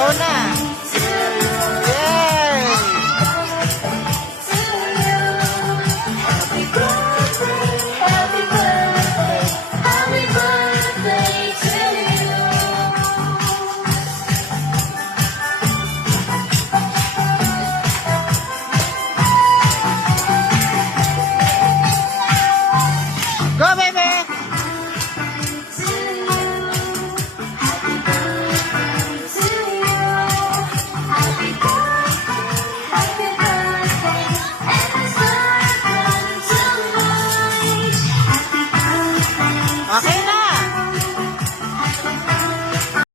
Go na! Yay! Happy birthday, happy birthday, happy birthday to you. Go, baby! Okay na!